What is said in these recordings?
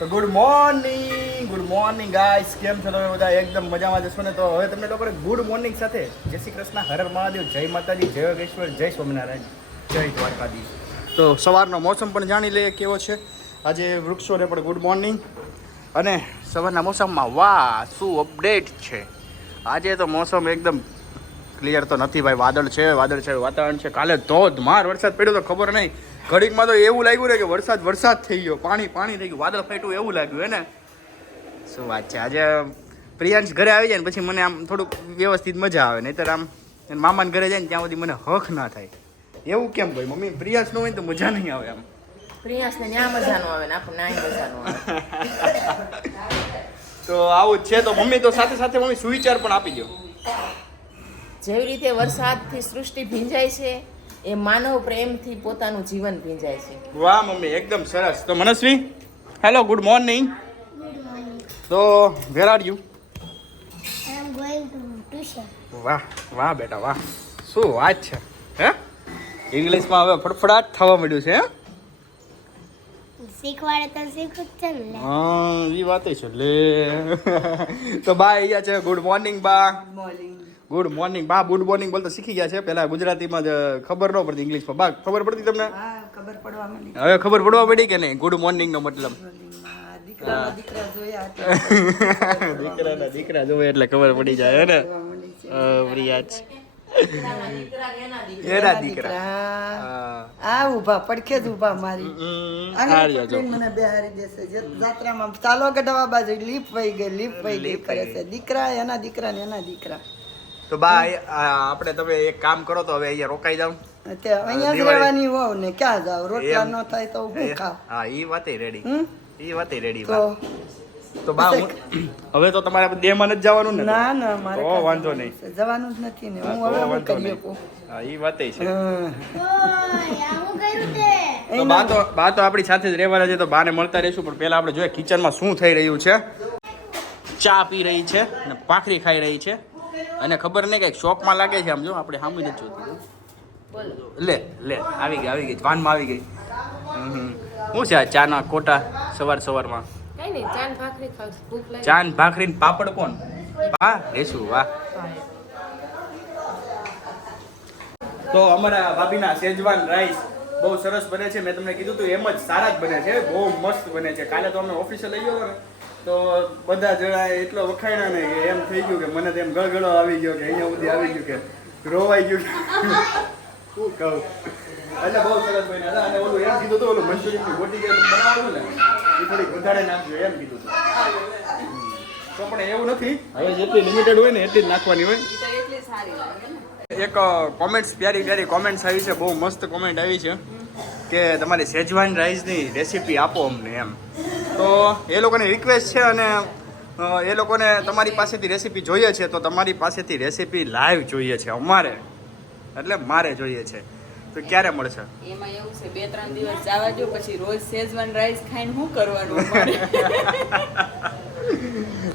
તો good morning guys, કેમ છો તમે બધા? એકદમ મજામાં જશો ને? તો હવે તમને લોકોને ગુડ મોર્નિંગ સાથે જય શ્રી કૃષ્ણ, હર હર મહાદેવ, જય માતાજી, જય યોગેશ્વર, જય સ્વામિનારાયણ, જય દ્વારકાધીશ. તો સવારનો મોસમ પણ જાણી લઈએ કેવો છે. આજે વૃક્ષોને પણ ગુડ મોર્નિંગ. અને સવારના મોસમમાં વાહ શું અપડેટ છે. આજે તો મોસમ એકદમ ક્લિયર તો નથી ભાઈ, વાદળ છે વાતાવરણ છે. કાલે ધોધમાર વરસાદ પડ્યો તો ખબર નહીં, ઘડીકમાં તો એવું લાગ્યું ને કે વરસાદ થઈ ગયો, પાણી થઈ ગયું, વાદળ ફાટ્યું એવું લાગ્યું હે ને. શું વાત છે. આજે પ્રિયાંશ ઘરે આવી જાય ને પછી મને આમ થોડુંક વ્યવસ્થિત મજા આવે, નહીંતર આમ મામાને ઘરે જાય ને ત્યાં સુધી મને હક ના થાય. એવું કેમ ભાઈ? મમ્મી પ્રિયાંશ નો હોય તો મજા નહીં આવે. આમ પ્રિયાંશને ત્યાં મજા નો આવે ને આપણને અહીં મજા નો આવે. તો આવું જ છે. તો મમ્મી તો સાથે મમ્મી સુવિચાર પણ આપી દો. જેવી રીતે વરસાદથી સૃષ્ટિ ભીંજાય છે એ માનવ પ્રેમથી પોતાનું જીવન ભીંજાય છે. વાહ મમ્મી, એકદમ સરસ. તો મનસ્વી, હેલો, ગુડ મોર્નિંગ. તો where are you? I am going to tuition. વાહ બેટા વાહ, શું વાત છે. હે ઇંગ્લિશમાં હવે ફડફડાટ થવા મળ્યું છે. શીખવાડે તો શીખું જ છે ને. હા, એ વાત છે લે. તો બા અહીંયા છે. ગુડ મોર્નિંગ બા. ગુડ મોર્નિંગ બા. ગુડ મોર્નિંગ બોલતા શીખી ગયા છે. પહેલા ગુજરાતીમાં જ ખબર ન પડતી, ઇંગ્લિશમાં બા ખબર પડતી તમને? ખબર પડવા માંડી. હવે ખબર પડવા પડી કે નહીં ગુડ મોર્નિંગ નો મતલબ? દીકરા જોયા દીકરા જોવે એટલે ખબર પડી જાય ને. પ્રિયાજ એના દીકરા આ ઊભા પડખે જ ઊભા મારી મને બેહારી દેશે. જાત્રામાં ચાલો ગઢવા બાજુ લીપ વહી ગઈ કરે છે. દીકરા એના દીકરા ને એના દીકરા. તો બા આપણે તમે એક કામ કરો તો હવે અહીંયા રોકાઈ જાવ. અહીંયા જ રહેવાની હોવ ને ક્યાં જાવ? રોટલા ન થાય તો હું ખાવ? હા, ઈ વાતે રેડી. તો તો બા હવે તો તમારે દેહમાં નથી જવાનું ને? ના મારે તો વાંધો નહીં, જવાનું જ નથી ને. હું હવે હું કરી શકું? હા, ઈ વાતે છે. ઓય, આ હું કર્યું તે? તો બા તો આપણી સાથે જ રહેવાના છે. તો બાને મળતા રહીશું, પણ પહેલા આપણે જોઈએ કિચનમાં શું થઈ રહ્યું છે. ચા પી રહી છે અને ભાખરી ખાઈ રહી છે. અને ખબર નહીં કઈક શોખમાં લાગે છે. આમ જો આપણે સામે નથી જોતી. લે આવી ગઈ વાનમાં આવી ગઈ. શું છે આ ચાના કોટા સવારમાં? કઈ નહીં, ચાન ભાખરી ખાવ, ભૂખ લાગી. ચાન ભાખરી ને પાપડ કોણ? હા રેશું. વાહ. તો અમારા ભાભીના શેજવાન રાઈસ બહુ સરસ બને છે. મેં તમને કીધું હતું એમ જ સારા જ બને છે, બહુ મસ્ત બને છે. કાલે તો અમે ઓફિસે લઈ ગયો ને તો બધા જણા એટલો વખાણ્યા ને કે એમ થઈ ગયું કે મને તો એમ ગળગળો આવી ગયો કે અહીંયા સુધી આવી ગયું કે રોવાઈ ગયું. શું કહું, એટલે બહુ સરસ બન્યા હતા. અને ઓલું એમ કીધું હતું, ઓલું મંચુરિયનની ગોટી જે બનાવવાનું ને એ થોડીક વધારે નાખજો એમ કીધું હતું. તો પણ એવું નથી, હવે જેટલી લિમિટેડ હોય ને એટલી જ નાખવાની હોય. એક કોમેન્ટ્સ પ્યારી કોમેન્ટ્સ આવી છે, બહુ મસ્ત કોમેન્ટ આવી છે કે તમારી શેજવાન રાઈસની રેસીપી આપો અમને એમ. તો એ લોકોની રિક્વેસ્ટ છે અને એ લોકોને તમારી પાસેથી રેસીપી જોઈએ છે. તો તમારી પાસેથી રેસીપી લાઈવ જોઈએ છે અમારે, એટલે મારે જોઈએ છે. તો ક્યારે મળશે? એમાં એવું છે 2-3 દિવસ જવા દો, પછી રોજ શેઝવાન રાઈસ ખાઈને શું કરવાનું અમારે?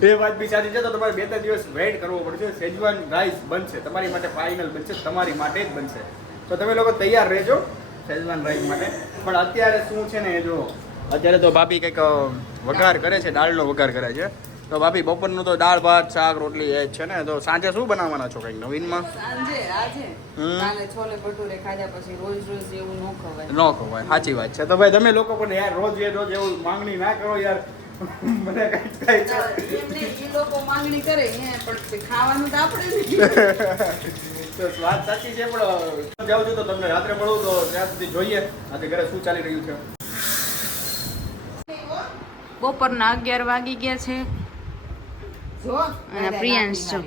એ વાત બી સાચી છે. તો તમારે 2-3 દિવસ વેઇટ કરવો પડશે. શેજવાન રાઈસ બનશે તમારી માટે, ફાઇનલ બનશે, તમારી માટે જ બનશે. તો તમે લોકો તૈયાર રહેજો શેજવાન રાઈસ માટે. પણ અત્યારે શું છે ને, જો અત્યારે તો ભાભી કંઈક વઘાર કરે છે, દાળનો વઘાર કરે છે. તો ભાભી બપોરનું તો દાળ ભાત શાક રોટલી એ જ છે ને. તો સાંજે શું બનાવવાના છો કંઈક નવીનમાં? સાંજે આજે કાલે છોલે ભટુરે ખાધા પછી રોજ એવું ન ખવાય. સાચી વાત છે. તો ભાઈ તમે લોકો પણ યાર રોજ એવું માંગણી ના કરો યાર. મને કઈ થાય છે એમને એ લોકો માંગણી કરે પણ ખાવાનું તો આપણે જ. તો વાત સાચી છે, પણ જાઉં છું તો તમને રાત્રે મળું તો ત્યાં સુધી જોઈએ આજે ઘરે શું ચાલી રહ્યું છે. બપોરના 11 વાગી ગયા છે. જો અને પ્રિયાંશ જો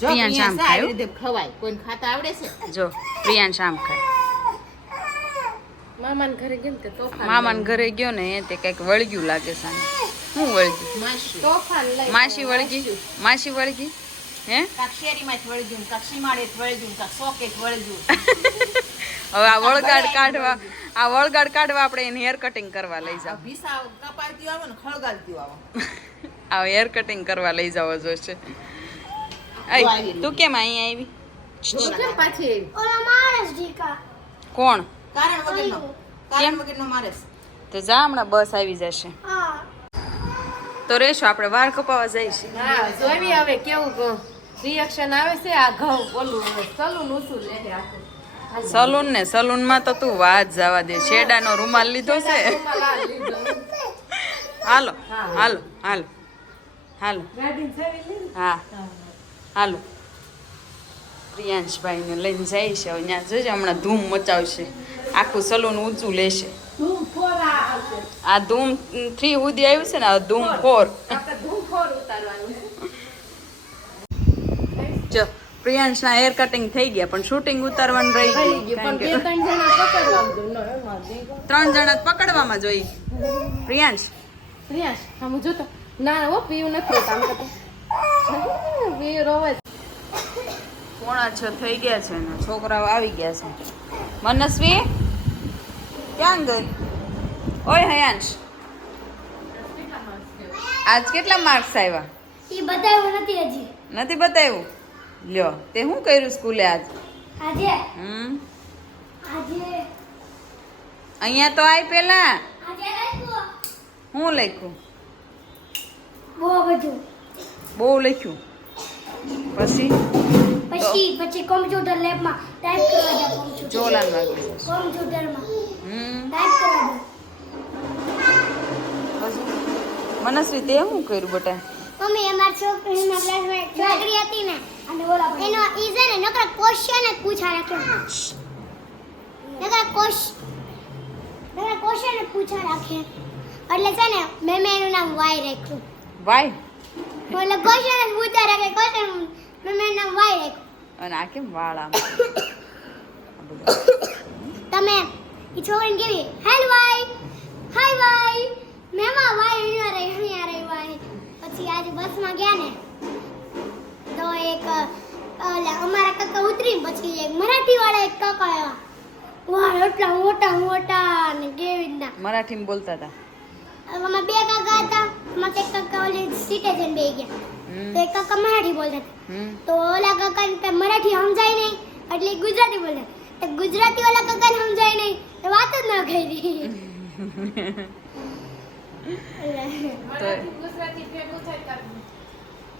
જો પ્રિયાંશ આમ પ્રિયાંશ આ ખાયો. રીતે ખવાય, કોઈને ખાતા આવડે છે? જો પ્રિયાંશ આમ ખાય. મામાને ઘરે ગયો ને તે તોફાન મામાને ઘરે ગયો ને તે કંઈક વળગ્યું લાગે છે. શું વળગ્યું? માસી તોફાન લઈ માસી વળગી હે? કાક શેરીમાં વળગ્યું, કાક સીમાડે વળગ્યું, કાક સોકેટ વળગ્યું. હવે આ વળગાડ કાઢવા આપણે એને હેર કટિંગ કરવા લઈ જાવ. ભીસા કપાડતી આવે ને ખળગાડતી આવે. આ હેર કટિંગ કરવા લઈ જવો જોઈશે. તું કેમ અહીંયા આવી? કેમ પાછી આવી? ઓલા માણસ દીકા. કોણ? કારણ વગરનો મારે. તો જા, હમણાં બસ આવી જશે. હા. તો રેશો આપણે વાળ કપાવા જઈશું. હા જોઈ હવે કેવું રિએક્શન આવે છે આ ઘઉં ઓલું સલૂન ઉસુલ લે આખું સલૂન ને સલૂન માં તો તું વાત જવા દે. શેડાનો રૂમાલ લીધો છે. હાલો હાલો હાલો હાલો હા હાલો પ્રિયાંશભાઈ ને લઈને જાય છે. હવે ત્યાં જોજે હમણાં ધૂમ મચાવશે. આખું સલૂન ઊંચું લેશે. આ ધૂમ 3 સુધી આવ્યું છે ને આ ધૂમ 4. જો પ્રિયાંશના હેર કટિંગ થઈ ગયા પણ શૂટિંગ ઉતારવાનું રહી ગયું. 3 જણા પકડવામાં જોઈ. પ્રિયાંશ હું જોતો ના હો પીવું નથી રોતા આમ કરતા પીવું રોવે 5:45 થઈ ગયા છે ને છોકરાઓ આવી ગયા છે. મનસ્વી ક્યાં ગઈ? ઓય હયાંશ આજ કેટલા માર્ક્સ આવ્યા? એ બતાવ્યું નથી હજી. નથી બતાવ્યું? લ્યો તે શું કર્યું સ્કૂલે આજ? આજે અહીંયા તો આય પેલા લખ્યું હું લખ્યું? બહુ બધું. બહુ લખ્યું. પછી કોમ્પ્યુટર લેબમાં ટાઈપ કરવા જાય. કોમ્પ્યુટર જોલાન વાગી જશે. કોમ્પ્યુટરમાં હમ ટાઈપ કરવા જાય. મનસ્વી તે શું કર્યું બેટા? મમ્મી અમાર છોકરીના ક્લાસમાં એક છોકરી હતી ને અને એનો ઈ છે ને નકરા ક્વેશ્ચન જ પૂછા રાખ્યો. નકરા ક્વેશ્ચન જ પૂછા રાખે એટલે છે ને મેં એનું નામ વાય રાખ્યું. વાય એટલે ક્વેશ્ચન જ પૂછા રાખે ક્વેશ્ચન મેં એનું નામ વાય રાખ્યું. અને આ કેમ વાળા? તમે ઈ છોકરીને કેવી હેલ વાય હાય વાય મેમાં વાય અહીંયા રહી વાય. પછી આજે બસમાં ગયા ને તો એક અમારા કાકા ઉતરી પછી એક મરાઠી વાળા એક કાકા આવ્યા. વાહ એટલા મોટા મોટા ને કેવી રીતના મરાઠીમાં બોલતા હતા. અમારા 2 કાકા હતા. અમારા એક કાકા ઓલી સીટે જઈને બેસી ગયા. તો એક કાકા મરાઠી બોલતા હતા. તો ઓલા કાકાને મરાઠી સમજાય નહીં એટલે ગુજરાતી બોલતા. તો ગુજરાતી વાળા કાકાને સમજાય નહીં તો વાત જ ના કરી. ગુજરાતી ભેગું થાય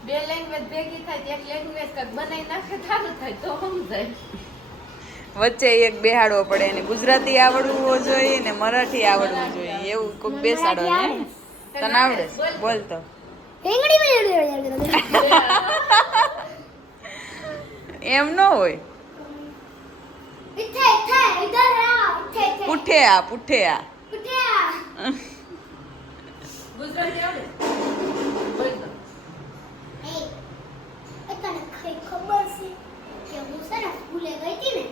બે લેંગ્વેજ ભેગી થાય એક લેંગ્વેજ કઈક બનાવી નાખે સારું થાય તો સમજાય. વચ્ચે એક બેહાડવો પડે અને ગુજરાતી આવડવું જોઈએ ને મરાઠી આવડવું જોઈએ એવું કોઈક બેસાડો ને. તને આવડે છે? બોલ તો. એમ ન હોય. પુઠે આ પુઠે આ ગુજરાતી આવડે બોલ તો. ખબર છે કે હું છે ને સ્કૂલે ગઈ હતી ને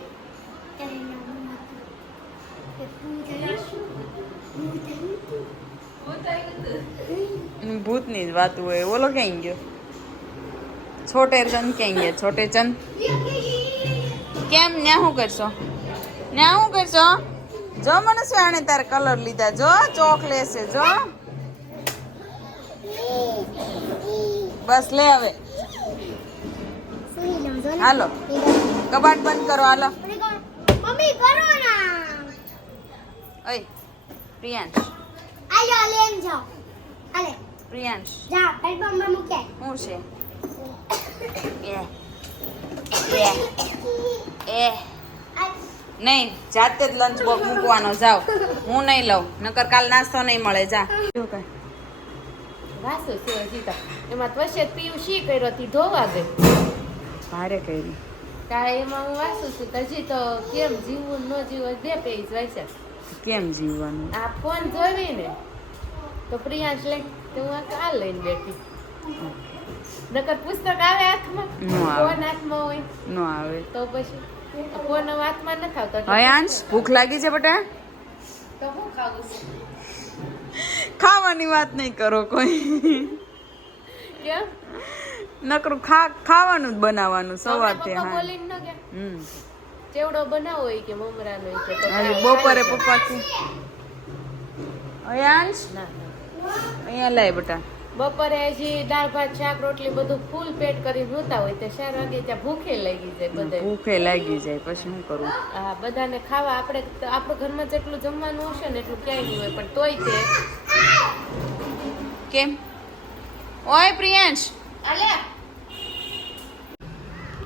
ભૂતની જ વાત હોય. ઓલો ક્યાં ગયો? છોટે ચંદ ક્યાં ગયા? છોટે ચંદ કેમ ન્યા શું કરશો? ન્યા શું કરશો? જો મનસ્વી આણે તારે કલર લીધા. જો ચોક લેશે. જો બસ લે હવે હાલો કબાટ બંધ કરો. હાલો મમ્મી કરો ના. ઓય પ્રિયાંશ આયો લેન જાઓ. આલે પ્રિયાંશ જા એલ્બમમાં મૂકે. શું છે? એ નહીં જાતે જ લંચ બોક્સ મૂકવાનો. જાઓ હું નહીં લઉં નકર કાલ નાસ્તો નહીં મળે. જા વાસો છે હજી તો એમાં ત્વચે પીવું શી કર્યો હતી ધોવા ગઈ ભારે કરી કાંઈ એમાં હું વાંચું છું કે હજી તો કેમ જીવવું ન જીવવું 2 પેજ વાંચ્યા. કેમ જીવવાનું? આ ફોન જોઈ ને તો પ્રિયાંશ લઈ તો હું આ લઈને બેઠી. નકર પુસ્તક આવે હાથમાં ન આવે. ફોન હાથમાં હોય ન આવે તો પછી ફોન હાથમાં ન ખાવતો હયાંશ ભૂખ લાગી છે બેટા? તો હું ખાવું છું ખાવાની વાત નહીં કરો કોઈ. કેમ નકરું ખાવાનું જ બનાવવાનું સવારથી. પપ્પા હા બોલીને ન ગયા ચેવડો બનાવો હોય કે મમરાનો હોય કે તો હજી બપોરે પપ્પાથી હયાંશ ના અહીંયા લાય બેટા. બપોરે હજી દાળ ભાત શાક રોટલી બધું ફૂલ પેટ કરી નહોતા હોય તો 4 વાગે ત્યાં ભૂખે લાગી જાય બધા. ભૂખે લાગી જાય પછી શું કરવું? હા બધાને ખાવા આપણે આપણું ઘરમાં જેટલું જમવાનું હશે ને એટલું ક્યાંય નહીં હોય પણ તોય તે કેમ ઓય પ્રિયાંશ અલે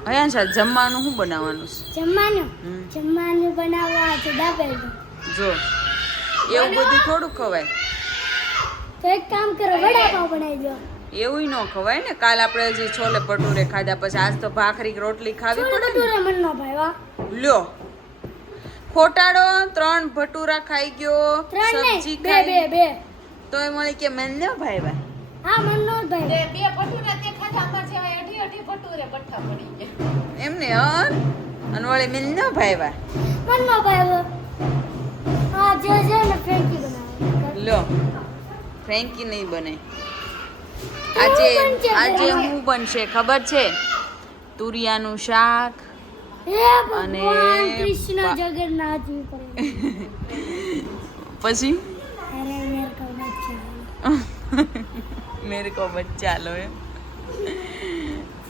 અયાંશ આજ જમવાનું શું બનાવવાનું છે જમવાનું હમ. જમવાનું બનાવવા છે દાબેલું. જો એવું બધું થોડું ખવાય તો એક કામ કરો વડાપાવ બનાવી દો. એવું ન ખવાય ને કાલ આપણે હજી છોલે ભટુરે ખાધા પછી આજ તો ભાખરી કે રોટલી ખાવી છોલે પડે ભટુરે મન નો ભાઈ વાહ. ને લ્યો ખોટાડો 3 ભટુરા ખાઈ ગયો ત્રણ સબ્જી નહીં બે બે ખાઈ બે તોય મળી કે મેં ન ભાઈ ભાઈ હા મન નો જ ભાઈ. બે ભટુરા તે ખાધા અમાર જેવા અઢી અઢી ભટુરે બઠ્ઠા પડી ગયા. એમને અને વળી મેં ન ભાઈ ભાઈ મન નો ભાઈ હા જે છે ને ફ્રેન્કી બનાવે. લ્યો ફ્રેન્કી નહીં બને આજે બનશે આજે બનાવે. શું બનશે ખબર છે તુરિયાનું શાક હે અને ભગવાન કૃષ્ણ જગન્નાથજી કરે. પછી અરે મેર કો બચ્ચા મેરે કો બચ્ચા લો એમ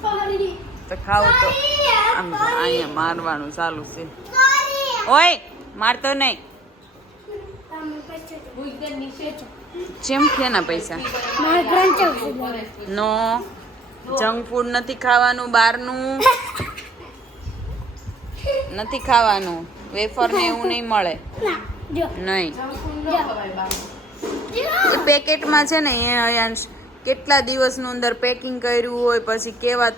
સોરી તો ખાવ તો આમ તો અહીંયા મારવાનું ચાલુ છે ઓય મારતો નહીં ભૂલગરની શેચો. જેમ કેના પૈસા માર ગ્રંથ છે. નો જંક ફૂડ નથી ખાવાનું બહારનું નથી ખાવાનું વેફર ને એવું નહીં મળે ના જો નહીં ન ખવાય બાબુ. એ પેકેટમાં છે ને એ અયાંશ કેટલા દિવસનું અંદર પેકિંગ કર્યું હોય પછી કેવા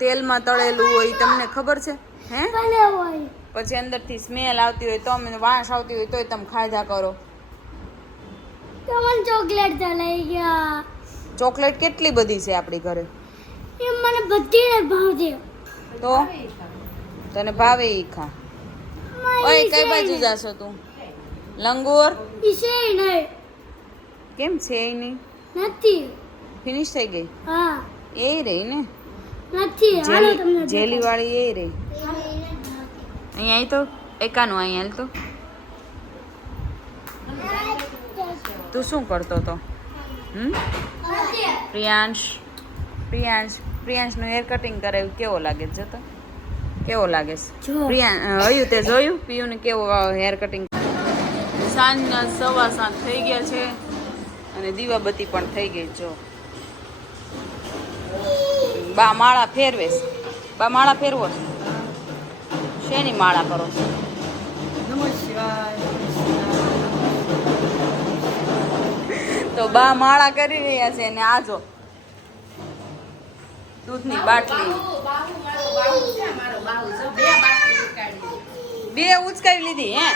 તેલમાં તળેલું હોય ઈ તમને ખબર છે હે ભલે હોય પછી અંદરથી સ્મેલ આવતી હોય તો અમને વાસ આવતી હોય તોય તમે ખાધા કરો તો મને ચોકલેટ તો લઈ ગયા. ચોકલેટ કેટલી બધી છે આપણી ઘરે એ મને બધીને ભાવતી. તો તને ભાવે ઈ ખા ઓય કઈ બાજુ જાશો તું લંગોર ઈશે નહીં કેમ છે ઈ નહીં નથી. ફિનિશ થઈ ગઈ હા એ રહી ને નથી હાલો તમને જેલી વાળી એ રહી અહીંયા આવી તો એકાનું અહીંયા હાલ તો તું શું કરતો તો પ્રિયાંશનું હેર કટિંગ કરાવ્યું કેવો લાગે છે જતો કેવો લાગે છે જો. હયું તે જોયું પીયુંને કેવો હેર કટિંગ સાંજના 7:15 થઈ ગયા છે અને દીવાબત્તી પણ થઈ ગઈ જો બા માળા ફેરવે છે બા માળા ફેરવો છે શેની માળા કરો છો નમઃ શિવાય. તો બા માળા કરી રહ્યા છે અને આ જો દૂધની બાટલી બાહુ મારો બાહુ છે મારો બાહુ છે. બે બાટલી ઉકાળી. બે ઉચકાવી લીધી હે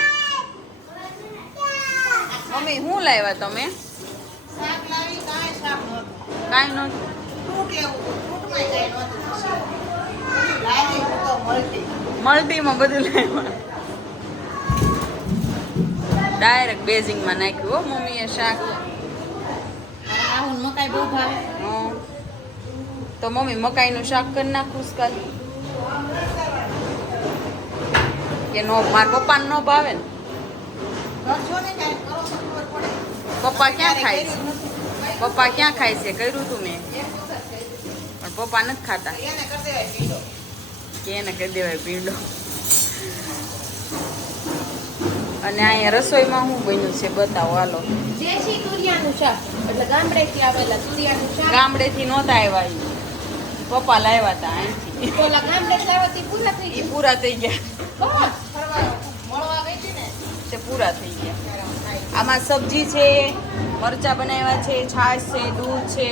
મમ્મી શું લાવ્યા તમે કાંઈ નહોતું મલ્ટીમાં બધું લાવ્યા ડાયરેક્ટ બેઝિંગમાં નાખ્યું હો મમ્મીએ શાક આવું મકાઈ બહુ ભાવે. હં. તો મમ્મી મકાઈનું શાક કરી નાખું કાલ કે નો મારા પપ્પાને ન ભાવે ને પપ્પા ક્યાં ખાય છે પપ્પા ક્યાં ખાય છે કર્યું તું મેં પણ પપ્પા નથી ખાતા કે એને કહી દેવાય ભીંડો અને અહીંયા રસોઈમાં શું બન્યું છે બતાવો હાલો દેશી તુરિયાનું શાક એટલે ગામડેથી આવેલા તુરિયાનું શાક. ગામડેથી નહોતા આવ્યા ઈ. પપ્પા લાવ્યા હતા અહીંથી ઓલા ગામડેથી લાવવાથી પૂરા થઈ એ પૂરા થઈ ગયા ગયા. મળવા ગઈ હતી ને તે પૂરા થઈ ગયા આમાં સબ્જી છે મરચા બનાવ્યા છે છાશ છે દૂધ છે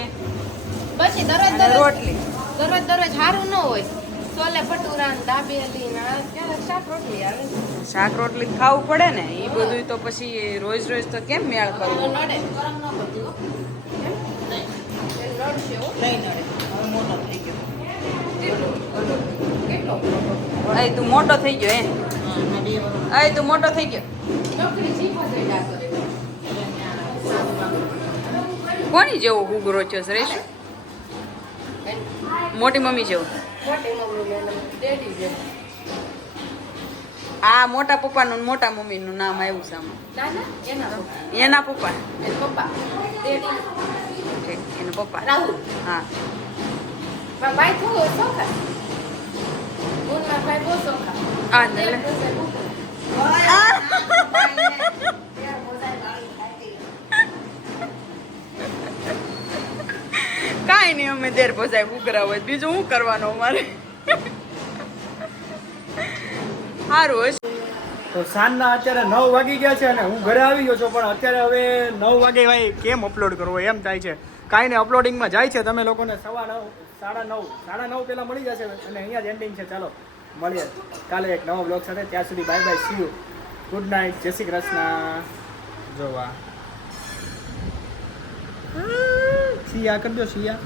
પછી દરરોજ અને દરરોજ રોટલી દરરોજ સારું ન હોય છોલે ભટુરા ને દાબેલી ને આ ક્યારે શાક રોટલી આવે ને. શાક રોટલી ખાવું પડે ને એ બધું તો પછી રોજ રોજ તો કેમ મેળ તો કરવો નડે ગરમ ન કરતી હો. એમ? નહીં. એ નડશે હો. કેટલો અય તું મોટો થઈ ગયો અય તું મોટો થઈ ગયો નોકરી જીભો થઈ જાતો રે. કોની જેવો હુગરો છે રેશ મોટી મમ્મી જેવું મોટી મમ્મી ને એના ડેડી જેવું. આ મોટા પપ્પાનું ને મોટા મમ્મીનું નામ આવ્યું છે આમાં ના ના એના પપ્પા. એના પપ્પા એના પપ્પા ડેડી ઠીક, એના પપ્પા રાહુલ. હા મારા ભાઈ થોડો ચોખા. બોલના ભાઈ બહુ ચોખા. આ ને લે. કાંઈ નહીં, અમે દેર પહોંચાય ઉઘરા હોય, બીજું શું કરવાનું અમારે. સારું હશે. તો સાંજના અત્યારે 9 વાગી ગયા છે અને હું ઘરે આવી ગયો છું, પણ અત્યારે હવે 9 વાગે ભાઈ કેમ અપલોડ કરવો એમ થાય છે. કાંઈ નહીં, અપલોડિંગમાં જાય છે. તમે લોકોને 9:15 9:30 પહેલાં મળી જશે અને અહીંયા જ એન્ડિંગ છે. ચાલો મળીએ કાલે એક નવો બ્લોગ સાથે. ત્યાં સુધી bye bye, C you, good night, જય શ્રી કૃષ્ણ. જોવા સિયા કરી દો, સિયા.